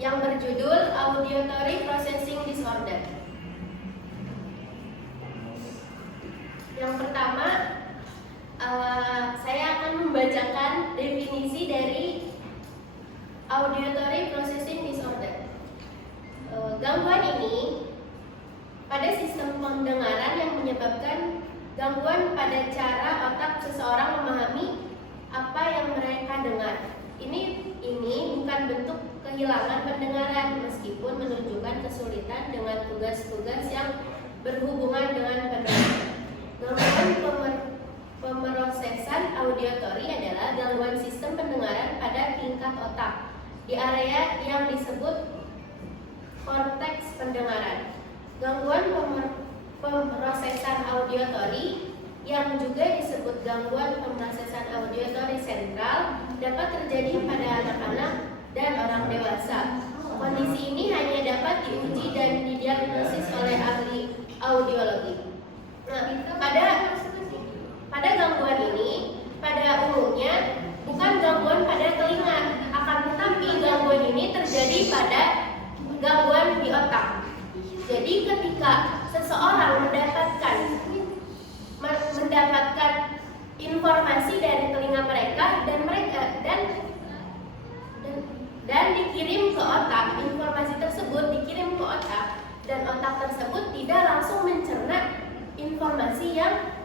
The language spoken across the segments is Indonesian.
yang berjudul Auditory Processing Disorder. Yang pertama, saya akan membacakan definisi dari Auditory Processing Disorder. Gangguan ini pada sistem pendengaran yang menyebabkan gangguan pada cara otak seseorang memahami apa yang mereka dengar. Ini bukan bentuk kehilangan pendengaran, meskipun menunjukkan kesulitan dengan tugas-tugas yang berhubungan dengan pendengaran. Gangguan pemrosesan auditory adalah gangguan sistem pendengaran pada tingkat otak di area yang disebut korteks pendengaran. Gangguan pemrosesan auditory yang juga disebut gangguan pemrosesan auditory sentral dapat terjadi pada anak-anak dan orang dewasa. Kondisi ini hanya dapat diuji dan didiagnosis oleh ahli audiologi. Nah, pada gangguan ini pada umumnya bukan gangguan pada telinga, akan tetapi gangguan ini terjadi pada gangguan di otak. Jadi ketika seseorang mendapatkan informasi dari telinga mereka dan dikirim ke otak, informasi tersebut dikirim ke otak dan otak tersebut tidak langsung mencerna informasi yang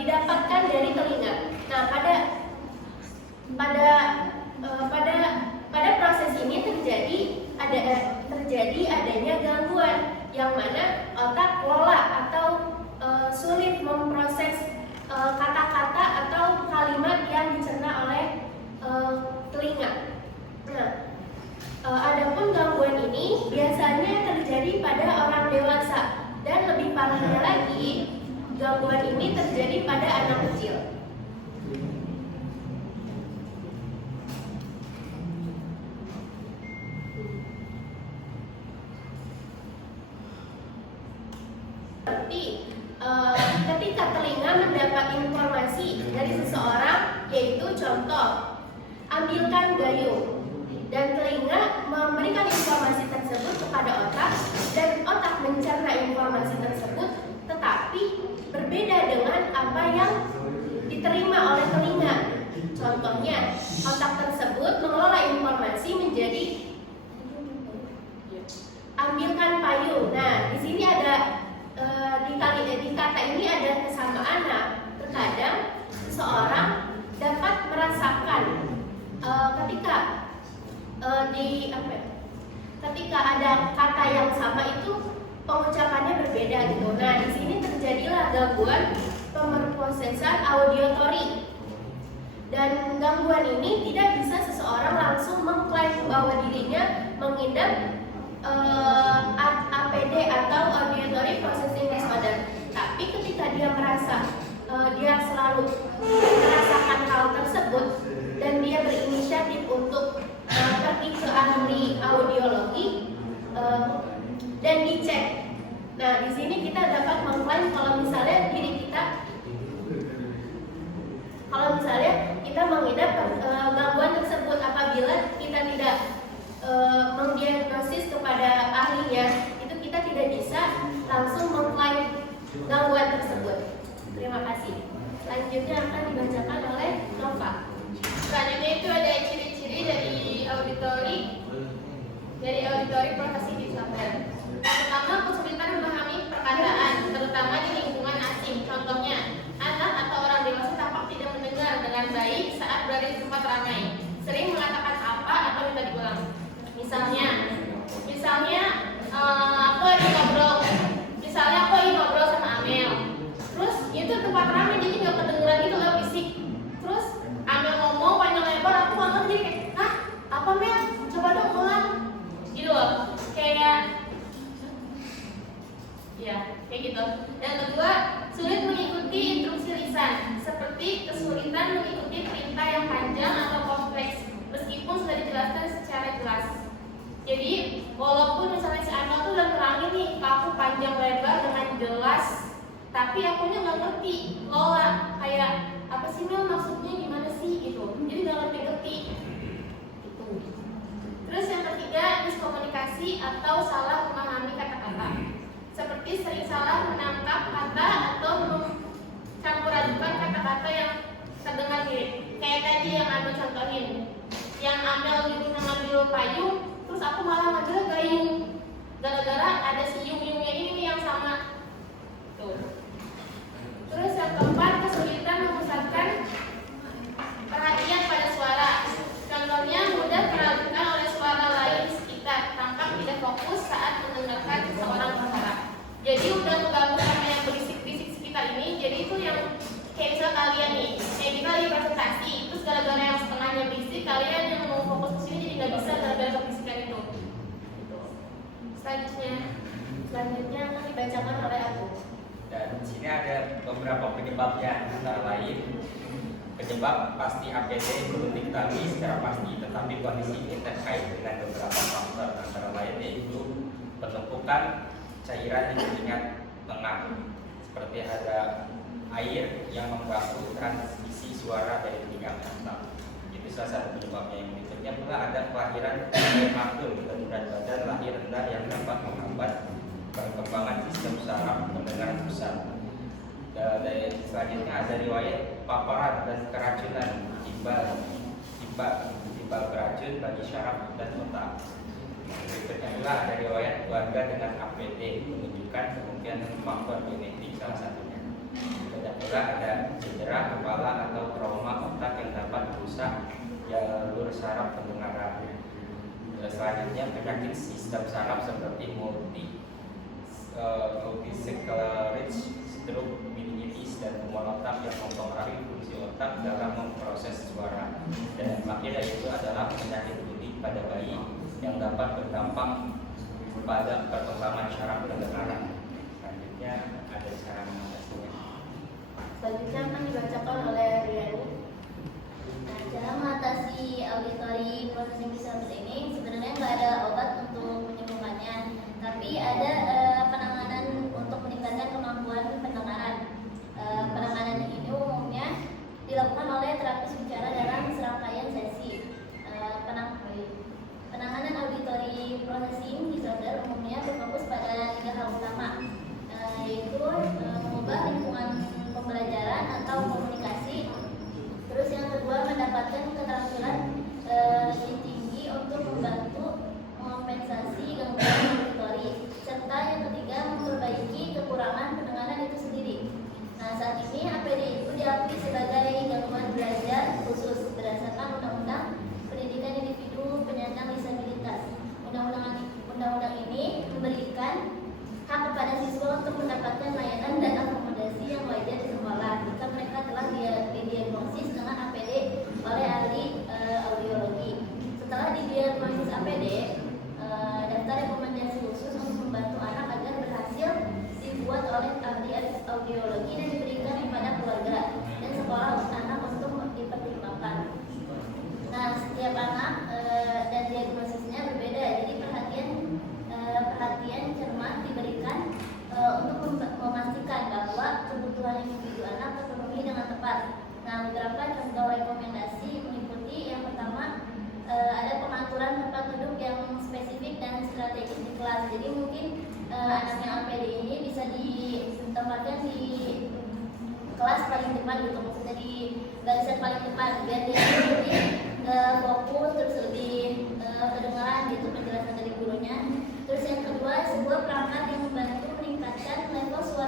didapatkan dari telinga. Nah, pada proses ini terjadi adanya gangguan yang mana otak lelah atau sulit memproses kata-kata atau kalimat yang dicerna oleh telinga. Nah, adapun gangguan ini biasanya terjadi pada orang dewasa dan lebih parahnya lagi, gangguan ini terjadi pada anak kecil. Seperti ketika telinga mendapat informasi dari seseorang, yaitu contoh, ambilkan gayung, dan telinga memberikan informasi tersebut kepada otak dan otak mencerna informasi tersebut, tetapi berbeda dengan apa yang diterima oleh telinga. Contohnya, otak tersebut mengelola informasi menjadi ambilkan payung. Nah, di sini ada di kata ini ada kesamaan. Nah, terkadang seseorang dapat merasakan ketika ada kata yang sama itu pengucapannya berbeda gitu. Nah, di sini terjadilah gangguan pemrosesan auditory. Dan gangguan ini tidak bisa seseorang langsung mengklaim bahwa dirinya mengidap APD atau Auditory Processing Disorder. Tapi ketika dia merasa dia selalu merasakan hal tersebut dan dia berinisiatif untuk pergi ke ahli audiologi dan dicek. Nah, di sini kita dapat mengklaim kalau misalnya kita mengidap gangguan tersebut apabila kita tidak mendiagnosis kepada ahlinya, itu kita tidak bisa langsung mengklaim gangguan tersebut. Terima kasih. Selanjutnya akan dibacakan oleh Nova. Selanjutnya itu ada ciri-ciri dari auditory processing disorder. Yang pertama, kesulitan memahami perkataan, terutama di lingkungan asing. Contohnya, anak atau orang dewasa tampak tidak mendengar dengan baik saat berada di tempat ramai. Sering mengatakan apa atau minta diulang. Misalnya aku lagi ngobrol sama Amel. Terus itu tempat ramai jadi nggak kedengeran gitu loh, bisik. Terus Amel ngomong panjang lebar, aku nggak jadi kayak, hah? Apa Mel? Coba dong ulang. Gitu loh, kayak gitu. Yang kedua, sulit mengikuti instruksi lisan, seperti kesulitan mengikuti perintah yang panjang atau kompleks, meskipun sudah dijelaskan secara jelas. Jadi, walaupun misalnya si Amel tuh udah nerangin nih ke aku panjang lebar dengan jelas, tapi akunya nggak ngerti, lola, kayak apa sih Mel maksudnya gimana sih gitu. Jadi nggak ngerti-ngerti. Gitu. Terus yang komunikasi atau salah memahami kata-kata, seperti sering salah menangkap kata atau mencampur adukan kata-kata yang terdengar mirip. Kayak tadi yang Amel contohin, yang Amel ngambil payung, terus aku malah ngambil gayung, gara-gara ada si yung-yungnya ini yang sama. Tuh. Terus yang keempat, kesulitan memusatkan perhatian pada suara. Contohnya mudah teralihkan oleh suara lain di sekitar, tampak tidak fokus saat mendengarkan seseorang bicara. Jadi udah mengganggu sama yang berisik-berisik sekitar ini. Jadi itu yang kayak misal kalian nih, kayak kita lagi presentasi, terus gara-gara yang setengahnya berisik, kalian yang mau fokus ke sini jadi nggak bisa gara-gara keberisikan itu. Selanjutnya akan dibacakan oleh aku. Dan di sini ada beberapa penyebabnya, antara lain penyebab pasti APD belum diketahui secara pasti, tetapi kondisi ini terkait dengan beberapa faktor, antara lain yaitu penumpukan cairan di telinga tengah, seperti ada air yang mengganggu transmisi suara dari telinga ke otak. Itu salah satu penyebabnya. Yang berikutnya pula ada kelahiran prematur dan berat badan lahir rendah yang dapat menghambat perkembangan sistem saraf pendengaran pusat. Dan selanjutnya ada riwayat paparan dan keracunan timbal beracun bagi syaraf dan otak. Berikutnya pula ada riwayat keluarga dengan APD menunjukkan kemungkinan faktor genetik salah satunya. Dan pula ada cedera kepala atau trauma otak yang dapat merusak jalur saraf pendengaran. Selanjutnya penyakit sistem saraf seperti multisclerosis, stroke, meningitis, dan tumor otak yang mempengaruhi fungsi otak dalam memproses suara. Dan akhirnya itu adalah penyakit kulit pada bayi yang dapat berdampak pada perkembangan syaraf pendengaran. Selanjutnya ada cara mengatasinya. Selanjutnya akan dibacakan oleh Riani. Nah, cara mengatasi auditory processing disorder ini sebenarnya nggak ada obat untuk menyembuhkannya, tapi ada penanganan untuk meningkatkan kemampuan pendengaran. Penanganan ini umumnya dilakukan oleh terapis bicara dalam serangkaian sesi. Penanganan auditory processing disorder umumnya berfokus pada 3 hal utama, yaitu mengubah lingkungan pembelajaran atau komunikasi. Terus yang kedua, mendapatkan keterampilan lebih tinggi untuk membantu mengompensasi gangguan auditory. Serta yang ketiga, memperbaiki kekurangan pendengaran itu sendiri. Nah, saat ini APD itu diakui sebagai gangguan belajar khusus berdasarkan Undang-Undang Pendidikan Individu Penyandang Disabilitas. Undang-undang ini memberikan hak kepada siswa untuk mendapatkan layanan dan akomodasi yang wajar di sekolah jika mereka telah didiagnosis dengan APD oleh ahli audiologi. Setelah didiagnosis APD, daftar rekomendasi khusus untuk membantu anak agar berhasil dibuat oleh ahli audiologi dan diberikan kepada keluarga dan sekolah anak untuk dipertimbangkan. Nah, setiap anak dan diagnosisnya berbeda, jadi perhatian cermat diberikan untuk memastikan bahwa kebutuhan individu anak terpenuhi dengan tepat. Nah, beberapa contoh rekomendasi meliputi yang pertama, ada pengaturan tempat duduk yang spesifik dan strategis di kelas. Jadi mungkin anak yang APD ini bisa ditempatkan di kelas paling depan gitu, maksudnya di barisan paling depan biar dia lebih fokus, terus lebih kedengaran gitu penjelasan dari gurunya. Terus yang kedua, sebuah perangkat yang membantu meningkatkan level suara